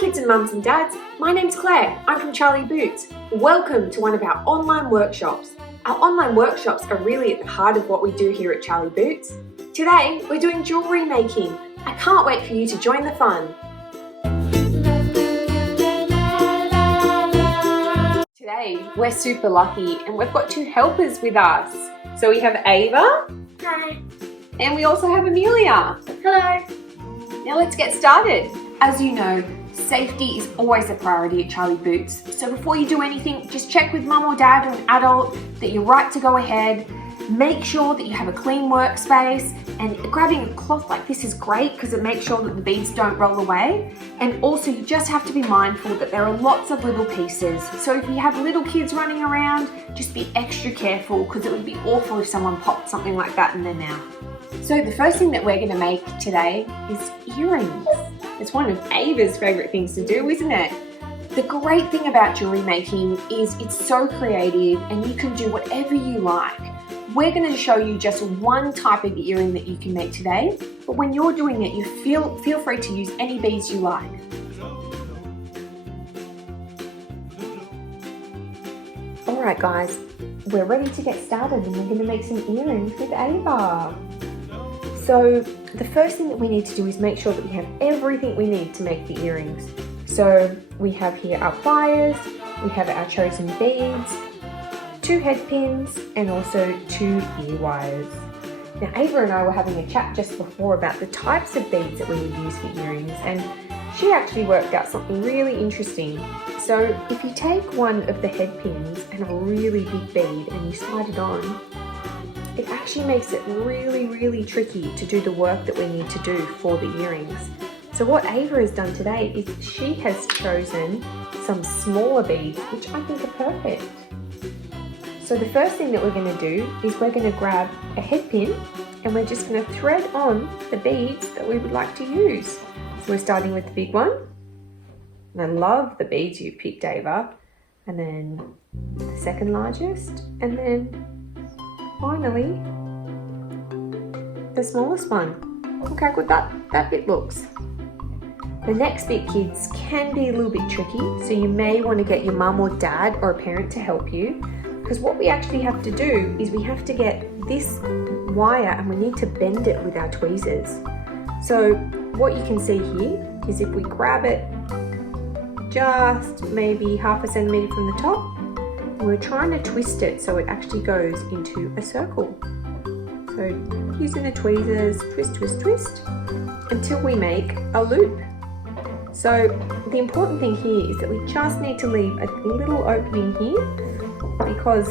kids and mums and dads, my name's Claire, I'm from Charlie Boots. Welcome to one of our online workshops. Our online workshops are really at the heart of what we do here at Charlie Boots. Today, we're doing jewellery making. I can't wait for you to join the fun. Today, we're super lucky and we've got two helpers with us. So we have Ava. Hi. And we also have Amelia. Hello. Now let's get started. As you know, safety is always a priority at Charlie Boots. So before you do anything, just check with mum or dad or an adult that you're right to go ahead. Make sure that you have a clean workspace, and grabbing a cloth like this is great because it makes sure that the beads don't roll away. And also you just have to be mindful that there are lots of little pieces. So if you have little kids running around, just be extra careful because it would be awful if someone popped something like that in their mouth. So the first thing that we're going to make today is earrings. It's one of Ava's favourite things to do, isn't it? The great thing about jewellery making is it's so creative and you can do whatever you like. We're going to show you just one type of earring that you can make today, but when you're doing it, you feel free to use any beads you like. Alright guys, we're ready to get started and we're going to make some earrings with Ava. So the first thing that we need to do is make sure that we have everything we need to make the earrings. So we have here our pliers, we have our chosen beads, 2 head pins and also 2 ear wires. Now Ava and I were having a chat just before about the types of beads that we would use for earrings, and she actually worked out something really interesting. So if you take one of the head pins and a really big bead and you slide it on, it actually makes it really tricky to do the work that we need to do for the earrings. So what Ava has done today is she has chosen some smaller beads, which I think are perfect. So the first thing that we're going to do is we're going to grab a head pin and we're just going to thread on the beads that we would like to use. So we're starting with the big one. And I love the beads you picked, Ava. And then the second largest, and then finally, the smallest one. Look how good that bit looks. The next bit, kids, can be a little bit tricky, so you may want to get your mum or dad or a parent to help you, because what we actually have to do is we have to get this wire and we need to bend it with our tweezers. So what you can see here is if we grab it just maybe half a centimetre from the top, we're trying to twist it so it actually goes into a circle. So using the tweezers, twist until we make a loop. So the important thing here is that we just need to leave a little opening here, because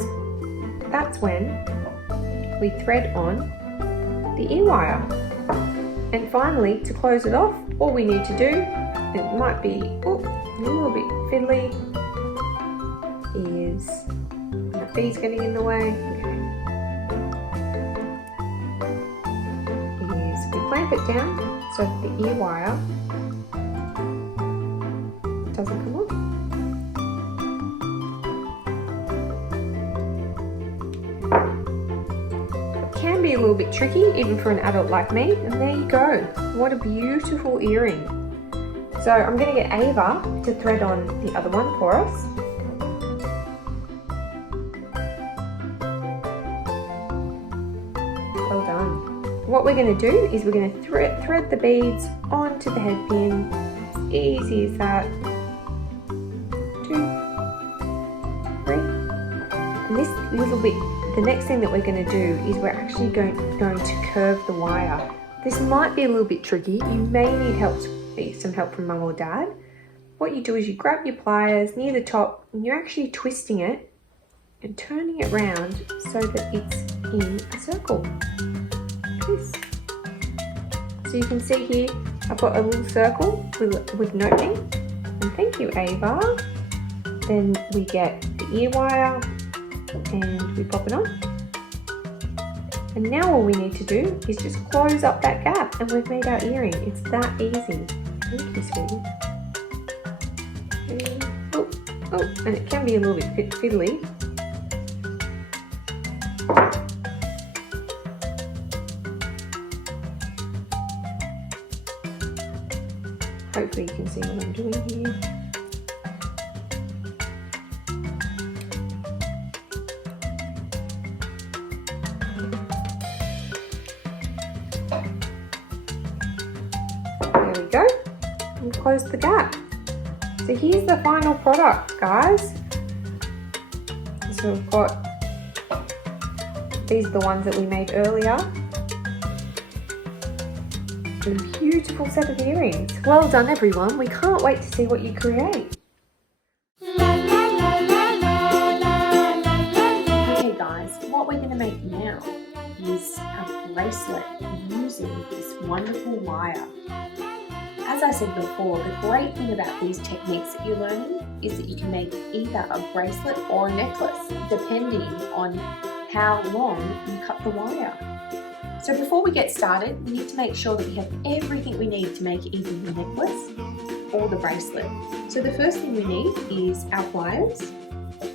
that's when we thread on the ear wire. And finally, to close it off, all we need to do, it might be a little bit fiddly, is the bead's getting in the way. Is we clamp it down so that the ear wire doesn't come off. It can be a little bit tricky even for an adult like me, and there you go. What a beautiful earring. So I'm going to get Ava to thread on the other one for us. Well done. What we're going to do is we're going to thread the beads onto the head pin. As easy as that. 2, 3. And this little bit, the next thing that we're going to do is we're actually going to curve the wire. This might be a little bit tricky. You may need some help from mum or dad. What you do is you grab your pliers near the top and you're actually twisting it and turning it round so that it's in a circle. Like this. So you can see here I've got a little circle with an opening. And thank you, Ava. Then we get the ear wire and we pop it on. And now all we need to do is just close up that gap and we've made our earring. It's that easy. Thank you, sweetie. And it can be a little bit fiddly. Hopefully you can see what I I'm doing here. There we go. And close the gap. So here's the final product, guys. So we've got, these are the ones that we made earlier. A beautiful set of earrings. Well done, everyone. We can't wait to see what you create. Okay guys, what we're going to make now is a bracelet using this wonderful wire. As I said before, the great thing about these techniques that you're learning is that you can make either a bracelet or a necklace, depending on how long you cut the wire. So before we get started, we need to make sure that we have everything we need to make either the necklace or the bracelet. So the first thing we need is our pliers.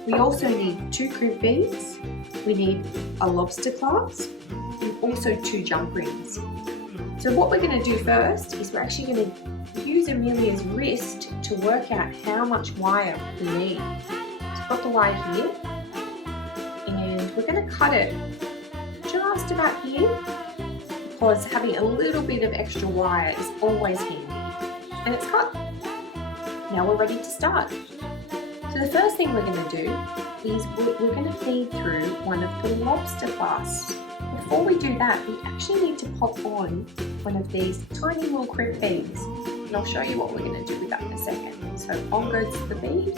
We also need 2 crimp beads. We need a lobster clasp and also 2 jump rings. So what we're going to do first is we're actually going to use Amelia's wrist to work out how much wire we need. So I've got the wire here and we're going to cut it just about here, because having a little bit of extra wire is always handy. And it's cut. Now we're ready to start. So the first thing we're going to do is we're going to feed through one of the lobster clasps. Before we do that, we actually need to pop on one of these tiny little crimp beads. And I'll show you what we're going to do with that in a second. So on goes the bead.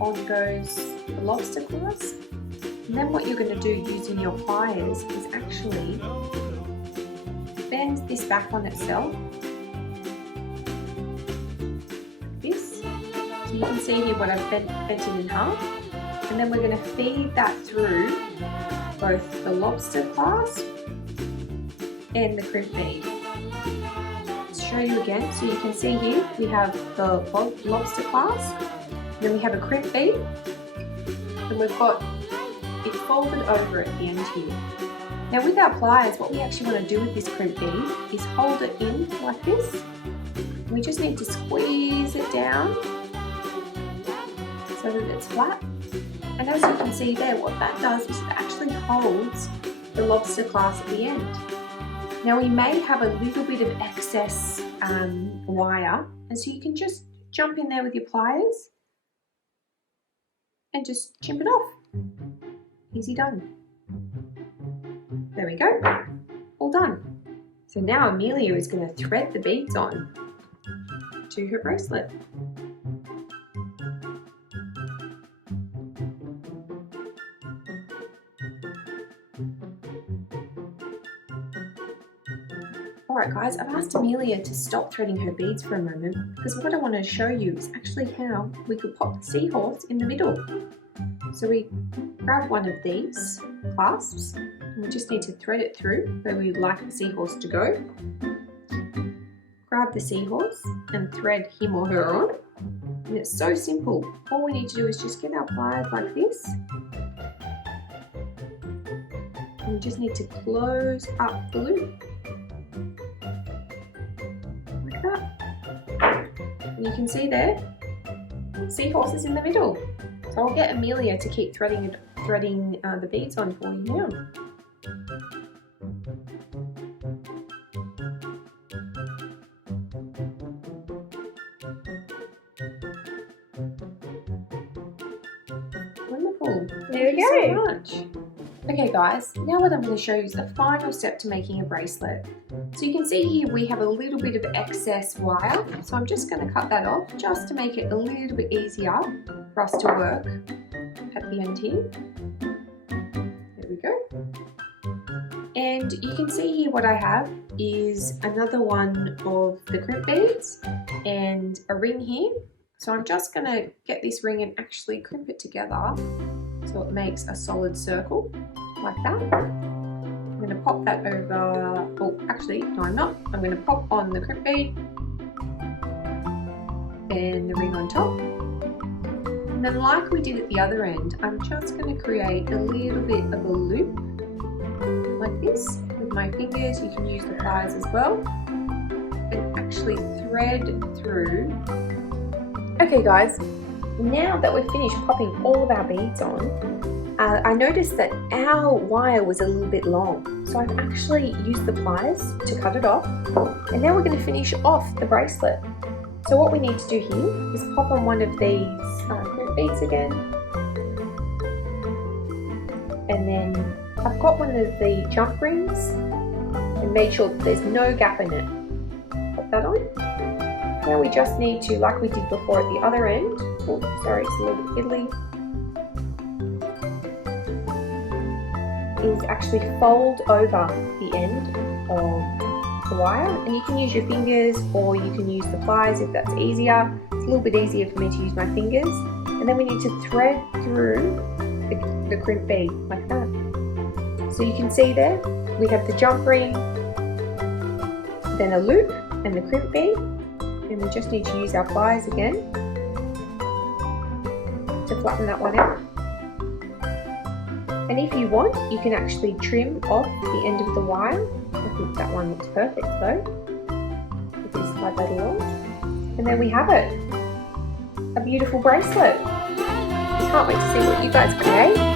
On goes the lobster clasp. And then what you're going to do using your pliers is actually bend this back on itself. Like this. So you can see here what I've bent it in half. And then we're going to feed that through both the lobster clasp and the crimp bead. Let's show you again. So you can see here we have the lobster clasp, then we have a crimp bead, and we've got it folded over at the end here. Now with our pliers, what we actually want to do with this crimp bead is hold it in like this. We just need to squeeze it down so that it's flat. And as you can see there, what that does is it actually holds the lobster clasp at the end. Now we may have a little bit of excess wire, and so you can just jump in there with your pliers and just chip it off. Easy done. There we go, all done. So now Amelia is going to thread the beads on to her bracelet. Alright guys, I've asked Amelia to stop threading her beads for a moment because what I want to show you is actually how we could pop the seahorse in the middle. So we grab one of these clasps and we just need to thread it through where we'd like the seahorse to go. Grab the seahorse and thread him or her on. And it's so simple. All we need to do is just get our pliers like this. And we just need to close up the loop. Like that. And you can see there, seahorse is in the middle. So I'll get Amelia to keep threading the beads on for you now. Wonderful. There we go. Thank you so much. Okay guys, now what I'm going to show you is the final step to making a bracelet. So you can see here we have a little bit of excess wire, so I'm just going to cut that off just to make it a little bit easier for us to work at the end here. There we go. And you can see here what I have is another one of the crimp beads and a ring here. So I'm just going to get this ring and actually crimp it together so it makes a solid circle like that. I'm going to pop that over, oh actually no I'm not, I'm going to pop on the crimp bead and the ring on top. And then like we did at the other end, I'm just going to create a little bit of a loop like this with my fingers. You can use the pliers as well. And actually thread through. Okay guys, now that we've finished popping all of our beads on, I noticed that our wire was a little bit long, so I've actually used the pliers to cut it off, and now we're going to finish off the bracelet. So what we need to do here is pop on one of these beads again, and then I've got one of the jump rings and made sure that there's no gap in it. Pop that on. Now we just need to, like we did before at the other end, oh sorry, it's a little bit fiddly, is actually fold over the end of the wire, and you can use your fingers or you can use the pliers if that's easier. It's a little bit easier for me to use my fingers. And then we need to thread through the crimp bead like that. So you can see there we have the jump ring, then a loop and the crimp bead, and we just need to use our pliers again to flatten that one out. And if you want, you can actually trim off the end of the wire. I think that one looks perfect though. You can slide that along. And there we have it. A beautiful bracelet. I can't wait to see what you guys create.